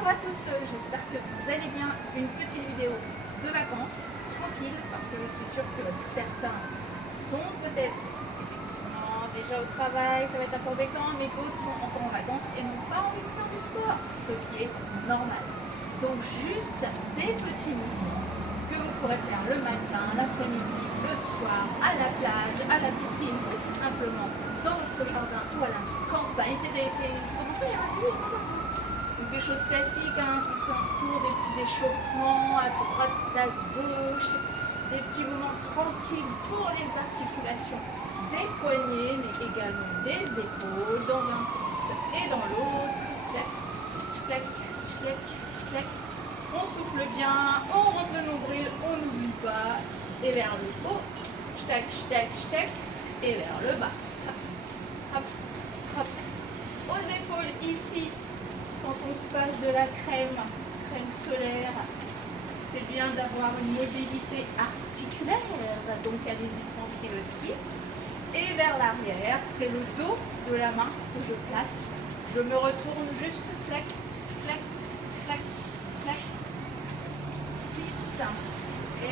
Bonjour à tous, j'espère que vous allez bien. Une petite vidéo de vacances, tranquille, parce que je suis sûre que certains sont peut-être effectivement déjà au travail, ça va être un peu embêtant, mais d'autres sont encore en vacances et n'ont pas envie de faire du sport, ce qui est normal. Donc juste des petits mouvements que vous pourrez faire le matin, l'après-midi, le soir, à la plage, à la piscine, ou tout simplement dans votre jardin ou à la campagne. C'est comment ça, il y a un livre, donc des choses classiques, hein, qui font en cours, des petits échauffements à droite, à gauche, des petits moments tranquilles pour les articulations des poignets, mais également des épaules, dans un sens et dans l'autre. Clac, clac, clac, clac. On souffle bien, on rentre le nombril, on n'oublie pas, et vers le haut, tac, tac, tac, et vers le bas. Hop, hop, hop. Aux épaules ici, quand on se passe de la crème solaire, c'est bien d'avoir une mobilité articulaire, donc allez-y tranquille aussi. Et vers l'arrière, c'est le dos de la main que je place. Je me retourne juste, clac, clac, clac, clac. 6.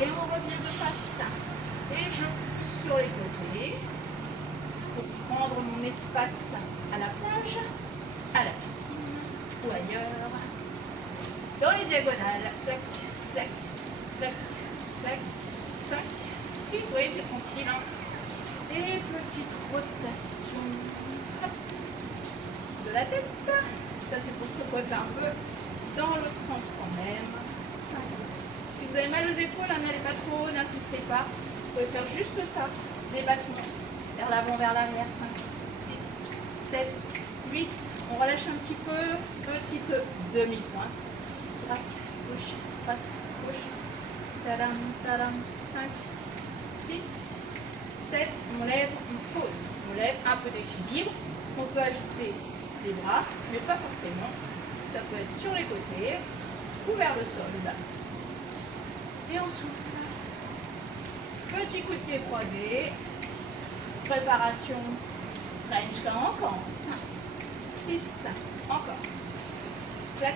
Et on revient de face. Et je pousse sur les côtés pour prendre mon espace à la plage, à la piscine ou ailleurs. Dans les diagonales, clac, clac, clac, clac. 5, 6, vous voyez, c'est tranquille. Hein. Et petite rotation de la tête. Ça, c'est pour ce que vous pouvez faire un peu dans l'autre sens quand même. 5. Si vous avez mal aux épaules, n'allez pas trop haut, n'insistez pas. Vous pouvez faire juste ça, des battements. Vers l'avant, vers l'arrière. 5, 6, 7, 8. On relâche un petit peu. Petite demi-pointe. Droite, gauche, droite, gauche. Tadam, tadam. 5, 6, 7. On lève, on pose. On lève un peu d'équilibre. On peut ajouter les bras, mais pas forcément. Ça peut être sur les côtés ou vers le sol. Et on souffle. Petit coup de pied croisé. Préparation. French encore. 5, 6. Encore. Clac.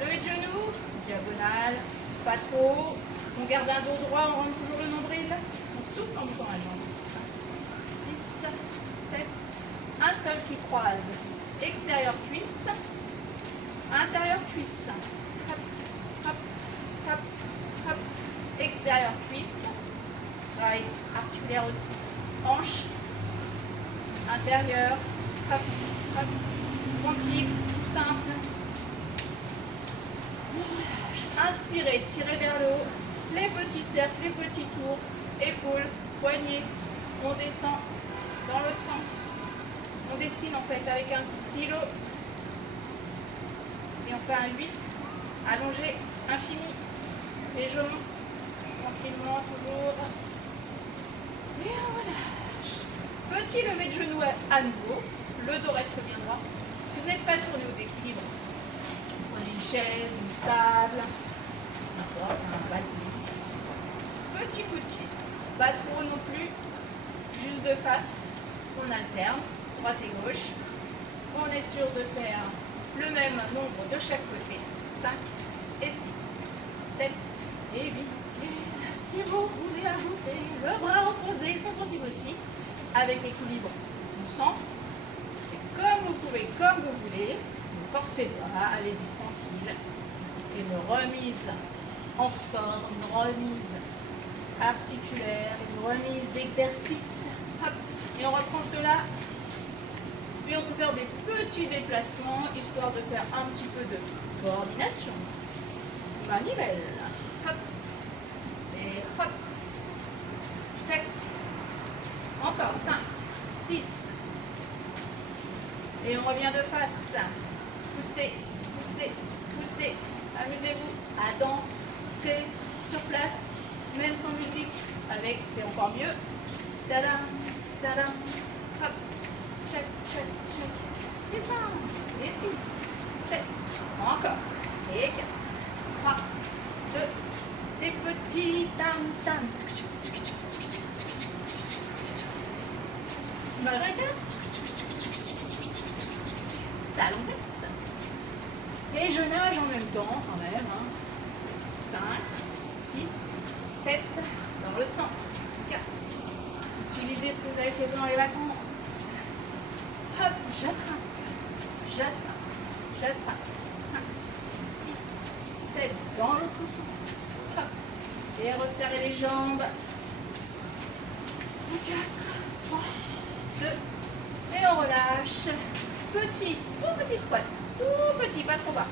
Levée de genoux. Diagonale. Pas trop. On garde un dos droit. On rentre toujours le nombril. On souffle en bougeant la jambe. 5, 6, 7. Un seul qui croise. Extérieur cuisse. Intérieur cuisse. Hop, hop, hop, hop. Extérieur cuisse. Travail articulaire aussi. Hanche. Intérieur. Hop, hop. Tranquille, tout simple. Inspirez, tirez vers le haut. Les petits cercles, les petits tours. Épaules, poignets. On descend dans l'autre sens. On dessine en fait avec un stylo. Et on fait un 8. Allongé, infini. Et je monte tranquillement, toujours. Et on relâche. Petit lever de genou à nouveau. Le dos reste bien droit. Si vous n'êtes pas sur le haut d'équilibre, prenez une chaise, une table, n'importe, un balcon. Petit coup de pied. Pas trop non plus. Juste de face. On alterne. Droite et gauche. On est sûr de faire le même nombre de chaque côté. 5 et 6, 7 et 8. Et si vous voulez ajouter le bras opposé, c'est possible aussi. Avec l'équilibre du centre. C'est comme vous pouvez, comme vous voulez. Ne forcez pas, allez-y tranquille. C'est une remise en forme, une remise articulaire, une remise d'exercice. Hop. Et on reprend cela. Puis on peut faire des petits déplacements, histoire de faire un petit peu de coordination. Manivelle. Hop. Et hop. Tac. Encore 5, 6. Et on revient de face. Poussez, poussez, poussez. Amusez-vous à danser sur place, même sans musique. Avec, c'est encore mieux. Tadam, tadam. Hop. Tchac, tchac, tchac. Et 5, et 6, 7. Encore. Et 4, 3, 2. Des petits tam-tam. Maracas. Talon baisse. Et je nage en même temps quand même. 5, 6, 7, dans l'autre sens. 4. Utilisez ce que vous avez fait pendant les vacances. Hop, j'attrape, j'attrape, j'attrape. 5, 6, 7, dans l'autre sens. Hop. Et resserrez les jambes. 4, 3, 2, et on relâche. Petit, tout petit squat. Tout petit, pas trop bas.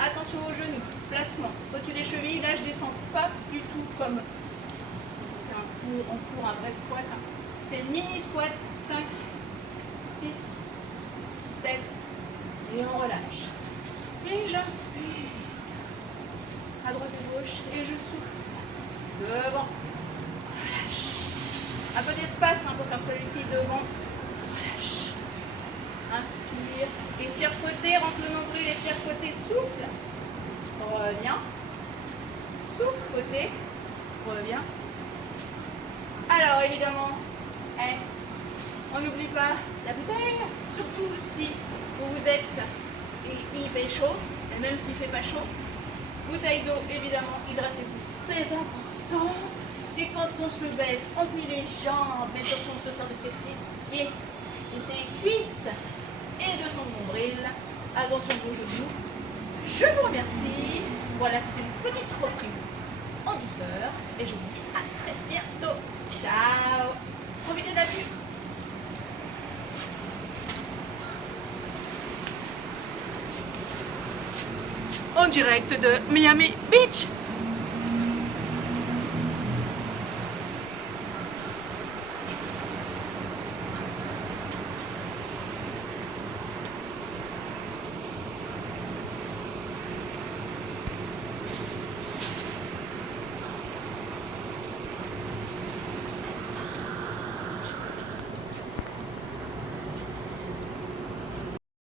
Attention aux genoux, placement. Au-dessus des chevilles, là je descends pas du tout comme on court un vrai squat. C'est mini squat. 5, 6, 7, et on relâche. Et j'inspire. À droite et gauche, et je souffle. Devant. Relâche. Un peu d'espace pour faire celui-ci devant. Relâche. Inspire. Étire côté, rentre le nombril, étire côté, souffle. Reviens. Souffle côté. Reviens. Alors évidemment, on n'oublie pas la bouteille, surtout si vous êtes et il fait chaud, et même s'il ne fait pas chaud. Bouteille d'eau, évidemment, hydratez-vous, c'est important. Et quand on se baisse, on plie les jambes, mais surtout on se sort de ses fessiers et ses cuisses et de son nombril. Attention vos genoux. Je vous remercie. Voilà, c'était une petite reprise en douceur. Et je vous dis à très bientôt. Ciao. Profitez de la vue. En direct de Miami Beach.